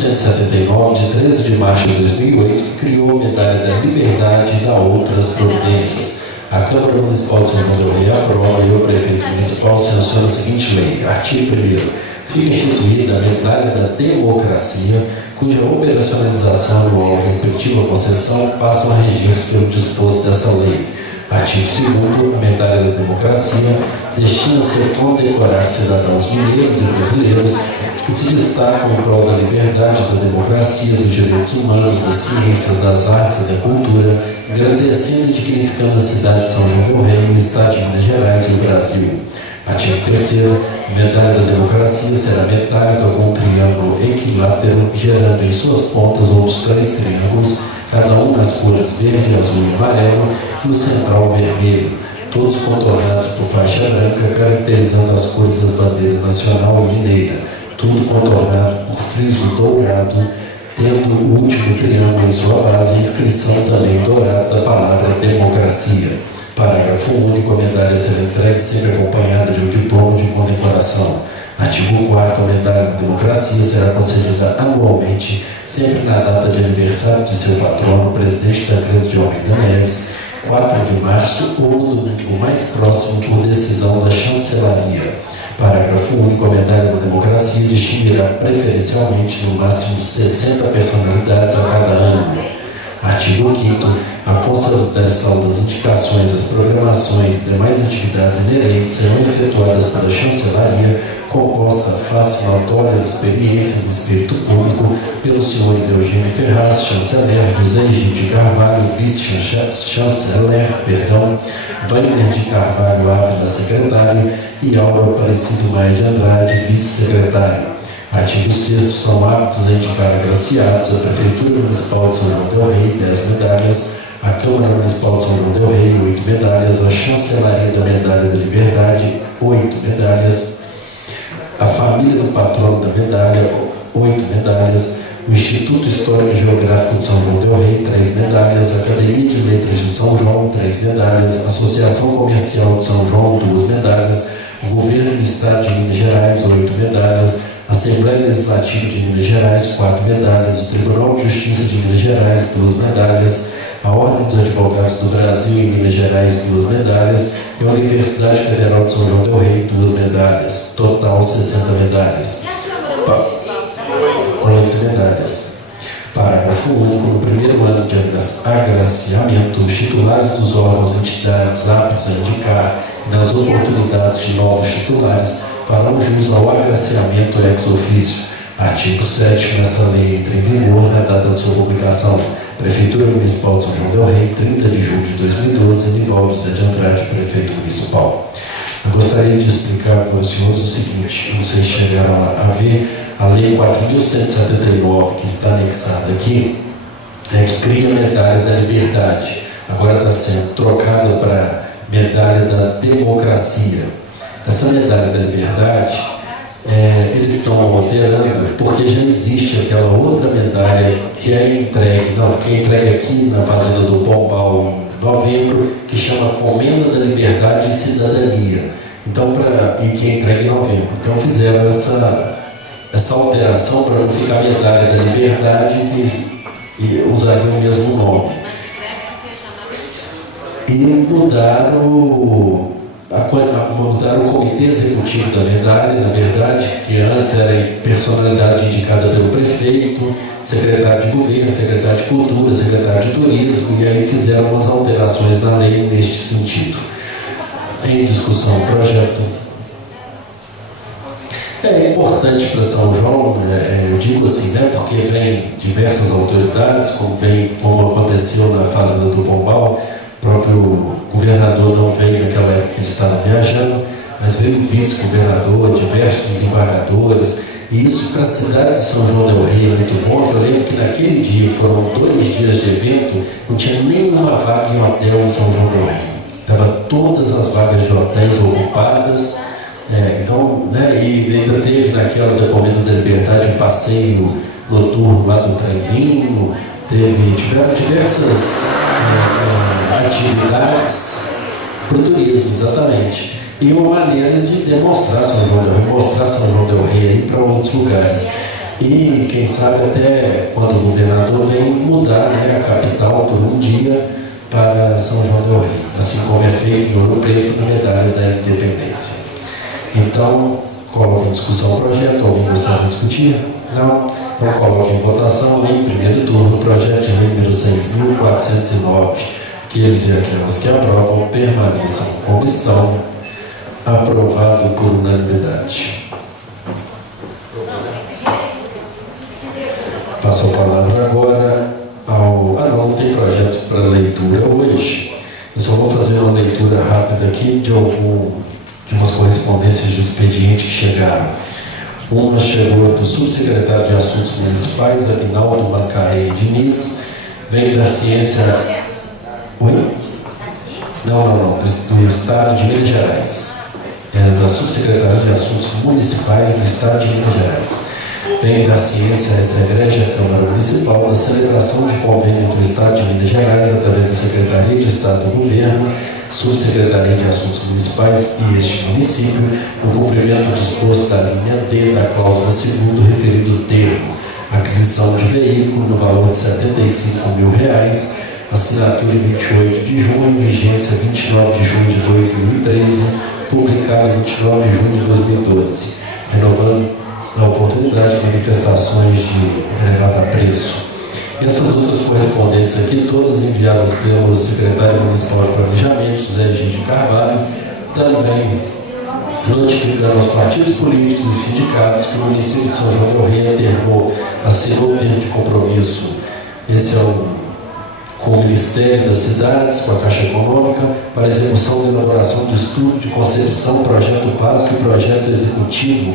4.179, de 13 de março de 2008, que criou a Medalha da Liberdade e da outras providências. A Câmara Municipal de São João del Rei aprova e o Prefeito Municipal sanciona a seguinte lei. Artigo 1º. Fica instituída a Medalha da Democracia, cuja operacionalização anual e respectiva concessão passam a reger-se pelo disposto dessa lei. Artigo 2º. A Medalha da Democracia destina-se a condecorar cidadãos mineiros e brasileiros que se destacam em prol da liberdade, da democracia, dos direitos humanos, das ciências, das artes e da cultura, engrandecendo e dignificando a cidade de São João del Rei, o Estado de Minas Gerais e o Brasil. Artigo 3º. A Medalha da Democracia será metálica com um triângulo equilátero, gerando em suas pontas outros 3 triângulos, cada um nas cores verde, azul e amarelo, e o central vermelho, todos contornados por faixa branca, caracterizando as cores das bandeiras nacional e mineira, tudo contornado por friso dourado, tendo o último triângulo em sua base a inscrição também dourada da palavra democracia. Parágrafo único. A medalha será entregue sempre acompanhada de um diploma de condecoração. Artigo 4º. A medalha da democracia será concedida anualmente, sempre na data de aniversário de seu patrono, presidente Tancredo de Almeida Neves, 4 de março ou no domingo mais próximo, por decisão da chancelaria. Parágrafo único. A medalha da democracia distinguirá preferencialmente no máximo 60 personalidades a cada ano. Artigo 5º. A constatação das indicações, das programações e demais atividades inerentes serão efetuadas pela chancelaria, composta face notórias experiências de espírito público pelos senhores Eugênio Ferraz, chanceler, José Egídio de Carvalho, vice-chanceler, Wagner de Carvalho Ávila, secretário, e Aura Aparecido Maia de Andrade, vice-secretário. Artigo 6º. São aptos a indicar agraciados a Prefeitura Municipal de São João del Rei, 10 medalhas, a Câmara Municipal de São João del Rei, 8 medalhas, a Chancelaria da Medalha da Liberdade, 8 medalhas, a família do patrono da medalha, 8 medalhas, o Instituto Histórico e Geográfico de São João del Rei, 3 medalhas, a Academia de Letras de São João, 3 medalhas, a Associação Comercial de São João, 2 medalhas, o Governo do Estado de Minas Gerais, 8 medalhas, a Assembleia Legislativa de Minas Gerais, 4 medalhas, o Tribunal de Justiça de Minas Gerais, 2 medalhas, a Ordem dos Advogados do Brasil em Minas Gerais, 2 medalhas, e a Universidade Federal de São João del Rei, 2 medalhas. Total, 60 medalhas. 8 medalhas. Parágrafo único. No primeiro ano de agraciamento, os titulares dos órgãos e entidades aptos a indicar e nas oportunidades de novos titulares farão jus ao agraciamento ex officio. Artigo 7º. Nessa lei entra em vigor na data de sua publicação. Prefeitura Municipal de São João del Rei, 30 de julho de 2012, Nivaldo José de Andrade, Prefeito Municipal. Eu gostaria de explicar para os senhores o seguinte: vocês chegaram a ver a Lei 4.179, que está anexada aqui, que cria a Medalha da Liberdade. Agora está sendo trocada para Medalha da Democracia. Essa Medalha da Liberdade, eles estão alterando porque já existe aquela outra medalha que é entregue aqui na Fazenda do Pombal em novembro, que chama Comenda da Liberdade e Cidadania. Então, e que é entregue em novembro. Então fizeram essa alteração para não ficar Medalha da Liberdade e usariam o mesmo nome. E mudaram o comitê executivo da medalha, na verdade, que antes era personalidade indicada pelo prefeito, secretário de governo, secretário de cultura, secretário de turismo, e aí fizeram umas alterações na lei neste sentido. Em discussão o projeto. É importante para São João, eu digo assim, porque vem diversas autoridades, como aconteceu na Fazenda do Pombal. O próprio governador não veio naquela época que ele estava viajando, mas veio o vice-governador, diversos desembargadores, e isso para a cidade de São João del Rei é muito bom, que eu lembro que naquele dia, foram 2 dias de evento, não tinha nenhuma vaga em hotel em São João del Rei. Estavam todas as vagas de hotéis ocupadas, e ainda teve naquela da Comenda da Liberdade um passeio noturno lá do trenzinho, tiveram diversas atividades para o turismo, exatamente. E uma maneira de demonstrar São João del Rei, mostrar São João del Rei para outros lugares. e quem sabe até quando o governador vem mudar, né, a capital por um dia para São João del Rei, assim como é feito em Ouro Preto na Medalha da Independência. Então, coloque em discussão o projeto. Alguém gostaria de discutir? Não? Então coloque em votação em primeiro turno o projeto de lei número 6.409. Aqueles e aquelas que aprovam permaneçam como estão. Aprovado por unanimidade. Passo a palavra agora ao... não tem projeto para leitura hoje. Eu só vou fazer uma leitura rápida aqui de umas correspondências de expediente que chegaram. Uma chegou do subsecretário de Assuntos Municipais, Aguinaldo Mascarenhas Diniz, vem da ciência... Oi? Não, do Estado de Minas Gerais. É da subsecretaria de Assuntos Municipais do Estado de Minas Gerais. Vem da ciência essa Igreja Câmara Municipal da celebração de convênio entre o Estado de Minas Gerais, através da Secretaria de Estado do Governo, Subsecretaria de Assuntos Municipais e este município, no cumprimento disposto da linha D da cláusula 2º referido termo, aquisição de veículo no valor de R$75.000, assinatura em 28 de junho, vigência 29 de junho de 2013, publicado em 29 de junho de 2012, renovando na oportunidade de manifestações de elevado apreço. E essas outras correspondências aqui, todas enviadas pelo secretário municipal de Planejamento, José Egídio Carvalho, também notificando aos partidos políticos e sindicatos que o município de São João del Rei assinou o termo de compromisso. Esse é com o Ministério das Cidades, com a Caixa Econômica, para a execução da elaboração do estudo de concepção, projeto básico e projeto executivo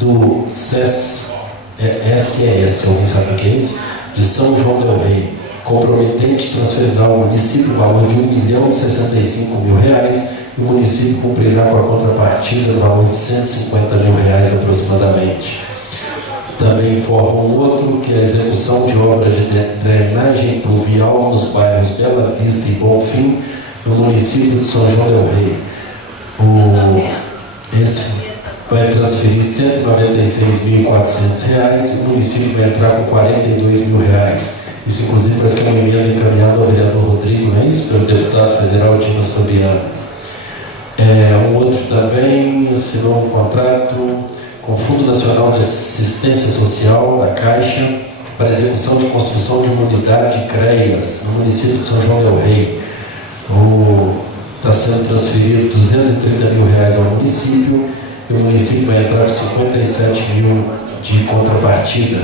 do SES, alguém sabe o que é isso? De São João del Rei, comprometente transferirá ao município o valor de R$1.065.000 e o município cumprirá com a contrapartida no valor de R$150.000 aproximadamente. Também informa um outro que a execução de obras de drenagem pluvial nos bairros Bela Vista e Bonfim, no município de São João del Rei. Esse vai transferir R$196.400 e o município vai entrar com R$42.000. Isso, inclusive, parece que é uma emenda encaminhada ao vereador Rodrigo, não é isso? Pelo deputado federal Dimas Fabiano. Um outro também assinou um contrato com o Fundo Nacional de Assistência Social, da Caixa, para execução de construção de uma unidade CREAS no município de São João del Rei. Está sendo transferido R$230.000 ao município, e o município vai entrar com R$57.000 de contrapartida.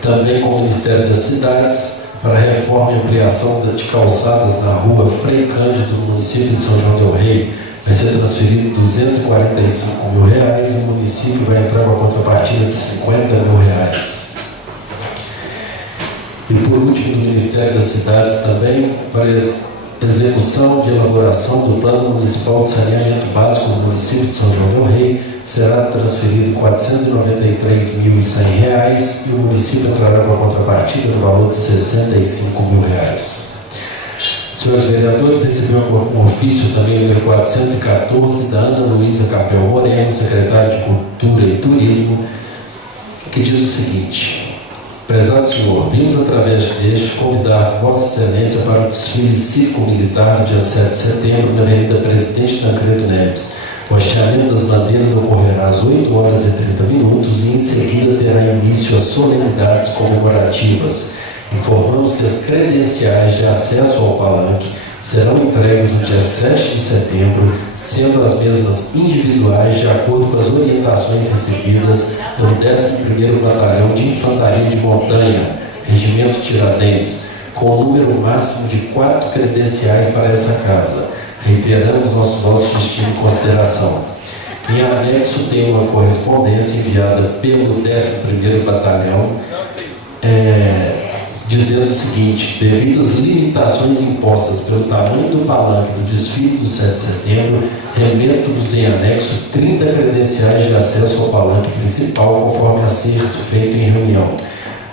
Também com o Ministério das Cidades, para a reforma e ampliação de calçadas na rua Frei Cândido, no município de São João del Rei, vai ser transferido R$245.000 e o município vai entrar com a contrapartida de R$50.000. E por último, do Ministério das Cidades também, para execução de elaboração do Plano Municipal de Saneamento Básico do município de São João del Rei, será transferido R$493.100 e o município entrará com a contrapartida no valor de R$65.000. Senhores vereadores, recebeu um ofício também número 414 da Ana Luísa Capel Moreno, secretária de Cultura e Turismo, que diz o seguinte: prezado senhor, vimos através deste convidar Vossa Excelência para o desfile cívico-militar do dia 7 de setembro na Avenida Presidente Tancredo Neves. O hasteamento das bandeiras ocorrerá às 8h30 e em seguida terá início as solenidades comemorativas. Informamos que as credenciais de acesso ao palanque serão entregues no dia 7 de setembro, sendo as mesmas individuais de acordo com as orientações recebidas pelo 11º Batalhão de Infantaria de Montanha, Regimento Tiradentes, com o número máximo de 4 credenciais para essa casa. Reiteramos nossos votos de estima e consideração. Em anexo tem uma correspondência enviada pelo 11º Batalhão, dizendo o seguinte: devido às limitações impostas pelo tamanho do palanque do desfile do 7 de setembro, remeto-vos em anexo 30 credenciais de acesso ao palanque principal, conforme acerto feito em reunião.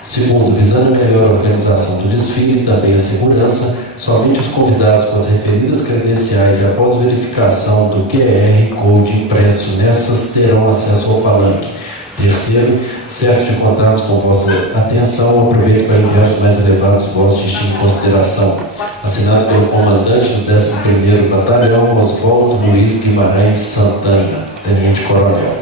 Segundo, visando a melhor organização do desfile e também a segurança, somente os convidados com as referidas credenciais e após verificação do QR Code impresso nessas terão acesso ao palanque. Terceiro, certo de contrato com vossa atenção, aproveito para enviar os mais elevados votos de estima e consideração. Assinado pelo comandante do 11º Batalhão, Oswaldo Luiz Guimarães Santana, Tenente Coronel.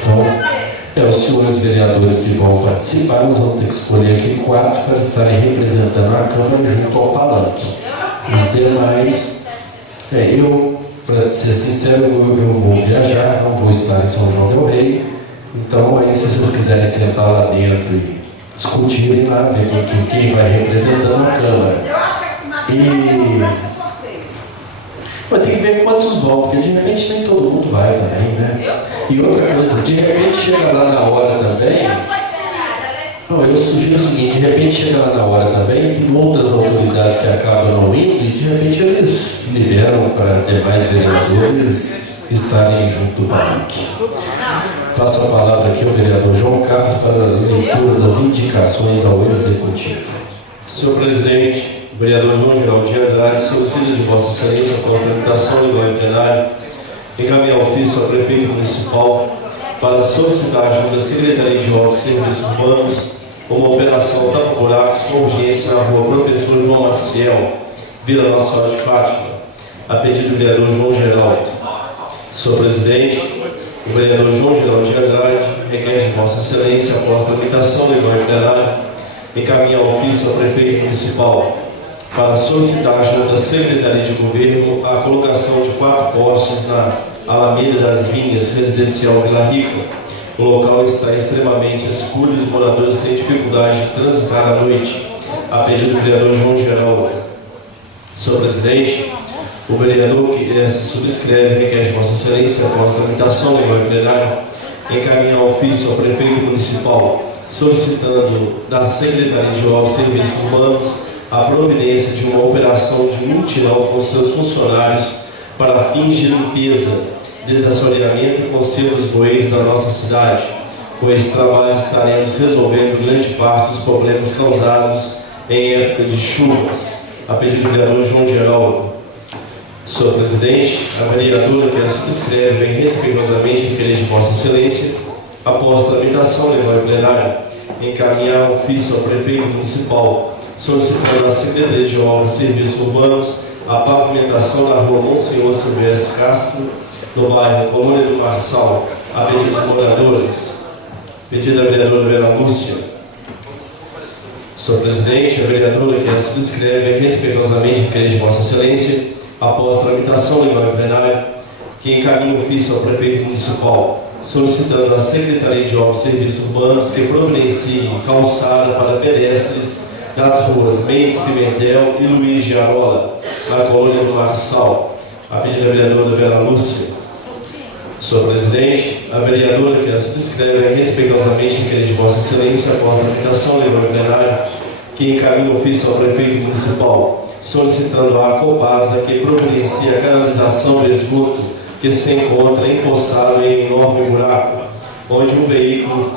Então, os senhores vereadores que vão participar, nós vamos ter que escolher aqui 4 para estarem representando a Câmara junto ao palanque. Os demais, para ser sincero, eu vou viajar, não vou estar em São João del Rei. Então, aí, se vocês quiserem sentar lá dentro e discutirem lá, ver quem vai representando a Câmara. Mas tem que ver quantos vão, porque de repente nem todo mundo vai também, né? E outra coisa, de repente chega lá na hora também. Não, eu sugiro o seguinte, de repente chega lá na hora também, tem outras autoridades que acabam não indo e de repente eles liberam para demais vereadores estarem junto do palanque. Passo a palavra aqui ao vereador João Carlos para a leitura das indicações ao Executivo. Senhor Presidente, o vereador João Geraldo de Andrade, solicito de Vossa Excelência com a tramitação do igual plenário, encaminhar ofício ao Prefeito Municipal para solicitar junto à Secretaria de Obras e Serviços Urbanos uma operação tapa-buracos com urgência na rua Professor João Maciel, Vila Nossa Senhora de Fátima, a pedido do vereador João Geraldo. Senhor Presidente, o vereador João Geraldo de Andrade requer de Vossa Excelência, após a tramitação do igual plenário, encaminhar ofício ao Prefeito Municipal para solicitar junto à Secretaria de Governo a colocação de 4 postes na Alameda das Vinhas, residencial Vila Rica. O local está extremamente escuro e os moradores têm dificuldade de transitar à noite, a pedido do vereador João Geraldo. Senhor Presidente, o vereador que se subscreve requer de Vossa Excelência, após a tramitação do igual plenário, encaminhar ofício ao Prefeito Municipal, solicitando da Secretaria de Obras e Serviços Urbanos a providência de uma operação de mutirão com seus funcionários para fins de limpeza, desassoreamento e conservo dos bueiros da nossa cidade. Com esse trabalho estaremos resolvendo grande parte dos problemas causados em época de chuvas, a pedido do vereador João Geraldo. Senhor Presidente, a vereadora que a subscreve vem respeitosamente requerer de Vossa Excelência, após a tramitação do igual plenário, encaminhar ofício ao Prefeito Municipal, solicitando à Secretaria de Obras e Serviços Urbanos a pavimentação da rua Monsenhor Silvestre Castro, no bairro Colônia do Marçal, a pedido dos moradores. Pedido da vereadora Vera Lúcia. Senhor Presidente, a vereadora que a subscreve respeitosamente requerer de Vossa Excelência, após a tramitação do igual plenário, que encaminha ofício ao Prefeito Municipal, solicitando à Secretaria de Obras e Serviços Urbanos que providencie calçada para pedestres nas ruas Mendes Pimentel e Luiz de Arola, na Colônia do Marçal, a pedido da vereadora Vera Lúcia. Senhor Presidente, a vereadora que a subscreve respeitosamente requerer de Vossa Excelência, após a tramitação do igual plenário, que encaminha ofício ao Prefeito Municipal, solicitando à Copasa que providencie a canalização do esgoto que se encontra empoçado em enorme buraco, onde um veículo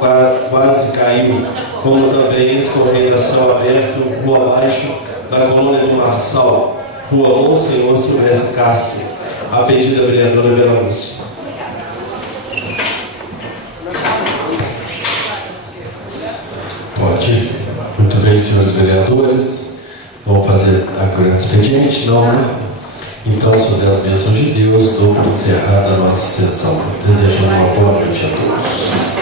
quase caiu, como também escorrendo a céu aberto, rua abaixo, da Colônia do Marçal, rua Monsenhor Silvestre Castro, a pedido da vereadora Vera Lúcia. Pode. Muito bem, senhores vereadores. Vamos fazer agora o expediente? Não, né? Então, sob as bênçãos de Deus, dou por encerrada a nossa sessão. Desejando uma boa noite a todos.